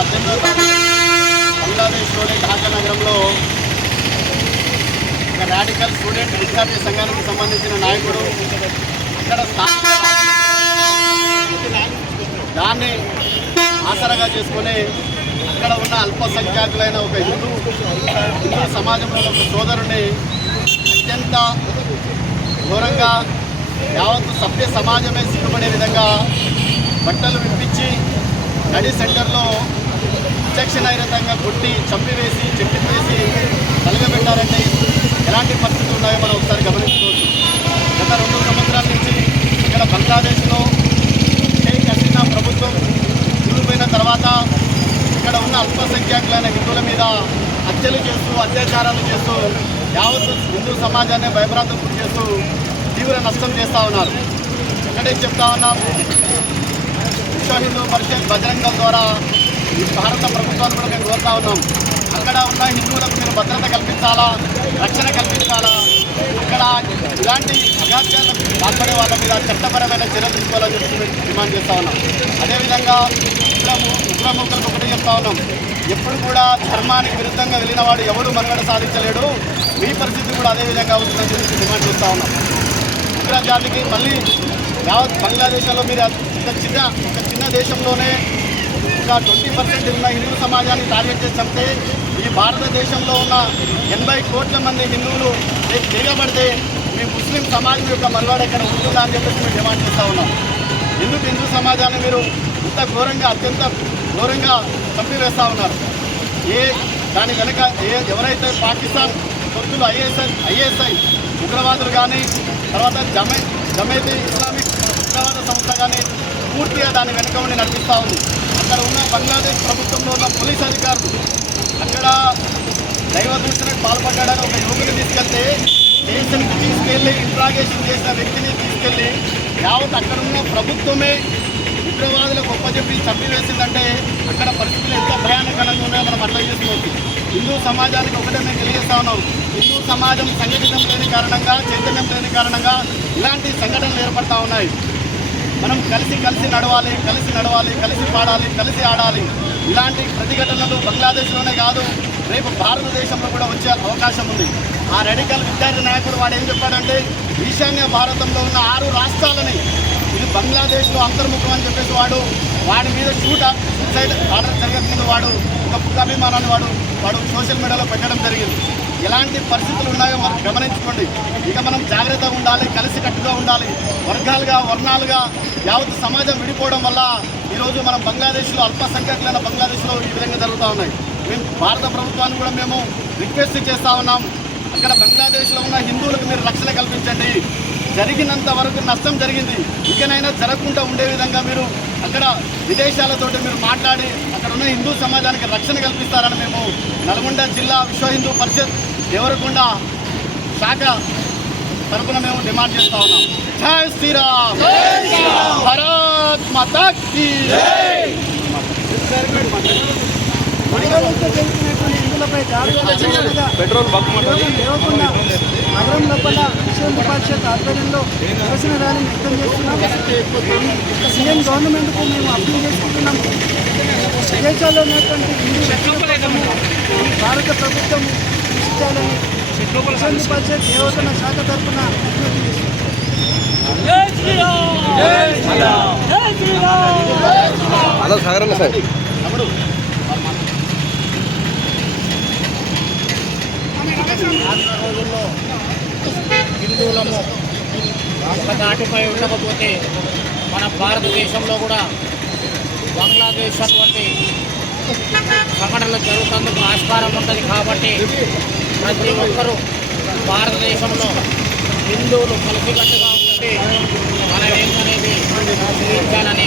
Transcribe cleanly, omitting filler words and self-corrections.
18 బంగ్లాదేశ్లోని ఢాకా నగరంలో ఒక radical student విద్యార్థి సంఘానికి సంబంధించిన నాయకుడు అక్కడ దాన్ని ఆసరాగా చేసుకుని అక్కడ ఉన్న అల్పసంఖ్యాకులైన ఒక హిందూ సమాజంలో ఒక సోదరుని అత్యంత ఘోరంగా యావత్తు సభ్య సమాజమే సిగ్గుపడే విధంగా బట్టలు విప్పించి నడి సెంటర్లో విచక్షణారహితంగా కొట్టి చంపివేసి చెట్టివేసి తలగబెట్టారంటే ఎలాంటి పరిస్థితులు ఉన్నాయో మనం ఒకసారి గమనించుకోవచ్చు. గత 2 సంవత్సరాల నుంచి ఇక్కడ బంగ్లాదేశ్లో షేక్ హసీనా ప్రభుత్వం కూలిపోయిన తర్వాత ఇక్కడ ఉన్న అల్పసంఖ్యాకులైన హిందువుల మీద హత్యలు చేస్తూ అత్యాచారాలు చేస్తూ యావత్తు హిందూ సమాజాన్ని భయభ్రాంతులు గురి చేస్తూ తీవ్ర నష్టం చేస్తూ ఉన్నారు. ఒకటే చెప్తా ఉన్నాం, విశ్వ హిందూ పరిషత్ బజరంగ దళ ద్వారా ఈ భారత ప్రభుత్వాన్ని కూడా మేము కోరుతా ఉన్నాం. అక్కడ ఉన్న హిందువులకు మీరు భద్రత కల్పించాలా, రక్షణ కల్పించాలా, ఇక్కడ ఇలాంటి అగాధ్యాలకు పాల్పడే వాళ్ళ మీద చట్టపరమైన చర్యలు తీసుకోవాలని చెప్పి డిమాండ్ చేస్తూ ఉన్నాం. అదేవిధంగా ఉగ్రముఖులకు ఒకటి చెప్తా ఉన్నాం, ఎప్పుడు కూడా ధర్మానికి విరుద్ధంగా వెళ్ళిన వాడు ఎవడు మనుగడ సాధించలేడు, మీ పరిస్థితి కూడా అదేవిధంగా అవుతుందని చెప్పి డిమాండ్ చేస్తూ ఉన్నాం. ఉగ్ర జాతికి మళ్ళీ యావత్ బంగ్లాదేశ్లో మీరు ఒక చిన్న దేశంలోనే ఒక 20% ఉన్న హిందూ సమాజాన్ని టార్గెట్ చేసి చంపితే ఈ భారతదేశంలో ఉన్న 80 కోట్ల మంది హిందువులు చేయబడితే మీ ముస్లిం సమాజం యొక్క మనుగడ ఇక్కడ ఉంటుందా అని చెప్పేసి మేము డిమాండ్ చేస్తూ ఉన్నాం. ఎందుకు హిందూ సమాజాన్ని మీరు ఇంత ఘోరంగా అత్యంత ఘోరంగా చంపివేస్తూ ఉన్నారు? దాని వెనుక ఎవరైతే పాకిస్తాన్ తొత్తులు ఐఎస్ఐ ఉగ్రవాదులు కానీ తర్వాత జమైతే ఇస్లామిక్ ఉగ్రవాద సంస్థ కానీ పూర్తిగా దాని వెనుక ఉండి నడిపిస్తూ ఉంది. అక్కడ ఉన్న బంగ్లాదేశ్ ప్రభుత్వంలో ఉన్న పోలీస్ అధికారులు అక్కడ దైవదూషణకు పాల్పడ్డాడని ఒక యువకుని తీసుకెళ్తే స్టేషన్కి తీసుకెళ్ళి ఇంట్రాగేషన్ చేసిన వ్యక్తిని తీసుకెళ్ళి యావత్ అక్కడ ఉన్న ప్రభుత్వమే ఉగ్రవాదులకు ఒప్పజెప్పి చంపివేసిందంటే అక్కడ పరిస్థితులు ఎంత భయానకరంగా ఉన్నాయో మనం అర్థం చేసుకోవచ్చు. హిందూ సమాజానికి ఒకటే మేము తెలియజేస్తా ఉన్నాం, హిందూ సమాజం సంఘటితం లేని కారణంగా, చైతన్యం లేని కారణంగా ఇలాంటి సంఘటనలు ఏర్పడతా ఉన్నాయి. మనం కలిసి నడవాలి, కలిసి పాడాలి, కలిసి ఆడాలి. ఇలాంటి ప్రతిఘటనలు బంగ్లాదేశ్లోనే కాదు, రేపు భారతదేశంలో కూడా వచ్చే అవకాశం ఉంది. ఆ రాడికల్ విద్యార్థి నాయకుడు వాడు ఏం చెప్పాడంటే, ఈశాన్య భారతంలో ఉన్న 6 రాష్ట్రాలని ఇది బంగ్లాదేశ్లో అంతర్ముఖం అని చెప్పేసి వాడి మీద సూసైడ్ ఆర్డర్ జరగకముందు వాడు ఒక పుట్టాభిమానాన్ని వాడు సోషల్ మీడియాలో పెట్టడం జరిగింది. ఎలాంటి పరిస్థితులు ఉన్నాయో మనం గమనించుకోండి. ఇక మనం జాగ్రత్తగా ఉండాలి, కలిసికట్టుగా ఉండాలి. వర్ణాలుగా యావత్ సమాజం విడిపోవడం వల్ల ఈరోజు మనం బంగ్లాదేశ్లో అల్పసంఖ్యాకులైన బంగ్లాదేశ్లో ఈ విధంగా జరుగుతూ ఉన్నాయి. మేము భారత ప్రభుత్వాన్ని కూడా మేము రిక్వెస్ట్ చేస్తూ ఉన్నాం, అక్కడ బంగ్లాదేశ్లో ఉన్న హిందువులకు మీరు రక్షణ కల్పించండి. జరిగినంత వరకు నష్టం జరిగింది, ఇకనైనా జరగకుండా ఉండే విధంగా మీరు అక్కడ విదేశాలతోటి మీరు మాట్లాడి అక్కడ ఉన్న హిందూ సమాజానికి రక్షణ కల్పిస్తారని మేము నల్గొండ జిల్లా విశ్వ హిందూ పరిషత్ దేవరకొండ శాఖ తరఫున మేము డిమాండ్ చేస్తూ ఉన్నాం. జై శ్రీరామ్, భారత్ మాతా కీ జై. హిందువులపై పెట్రోల్ దేవరకొండ నగరం లోపల విశ్వ హిందూ పరిషత్ ఆధ్వర్యంలో నిరసన ర్యాలీ వ్యక్తం చేస్తున్నాం. సీఎం గవర్నమెంట్కు మేము అప్పీల్ చేసుకుంటున్నాం, విదేశాల్లో ఉన్నటువంటి భారత ప్రభుత్వం ఇచ్చాలని విశ్వ హిందూ పరిషత్ దేవరకొండ శాఖ తరఫున హలో సాగరన్న సార్, రోజుల్లో హిందువులము ఒక దాటిపై ఉండకపోతే మన భారతదేశంలో కూడా బంగ్లాదేశ్ అటువంటి సంఘటనలు జరుగుతందుకు ఆస్కారం ఉంటుంది. కాబట్టి ప్రతి ఒక్కరూ భారతదేశంలో హిందువులు కలిసికట్టుగా ఉంటే మనం ఏంటనేది జీవించాలని